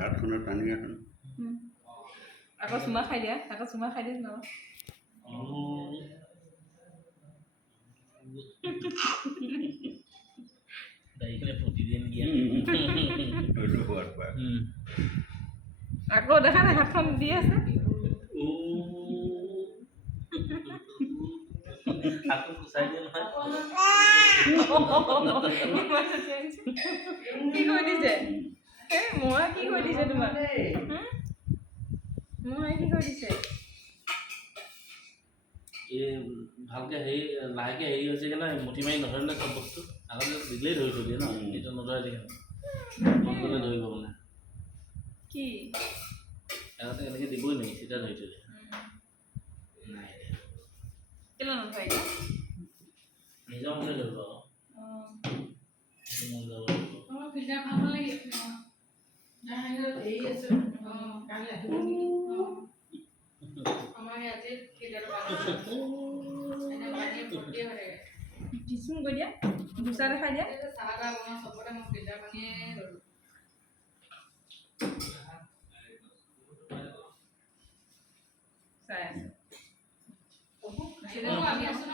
হাতখনত টানি এখন আকৌ চুমা খাই দিয়া ন আকৌ দেখা নাই হাতখন দি আছে কি কৈ দিছে মই কি কৈ দিছে তোমাক মই কি কৈ দিছে ভালকে হেৰি লাহেকে হেৰি হৈছে কি নাই মুঠি মাৰি নধৰে নে চব বস্তু আগতে দিলেই ধৰি থৈ দিয়ে ন এতিয়া নধৰে দিয়ে মন গ'লে ধৰিব মানে কি আগতে এনেকে দিবই নোৱাৰি চিধা ধৰি থৈ দিয়ে নাই কেলে নধৰে এতিয়া নিজৰ মতে ধৰিব মন যাব ফিল্টাৰ খাব লাগে এই আছে কালি আহিব নেকি আমাৰ ইয়াতে ফিল্টাৰ টিচুন গৈ দিয়া দুটা দেখাই দিয়া চাহ এটা বনাওঁ চবতে মই ফিল্টাৰ পানীয়ে ল'লোঁ চাই আছে আমি আছো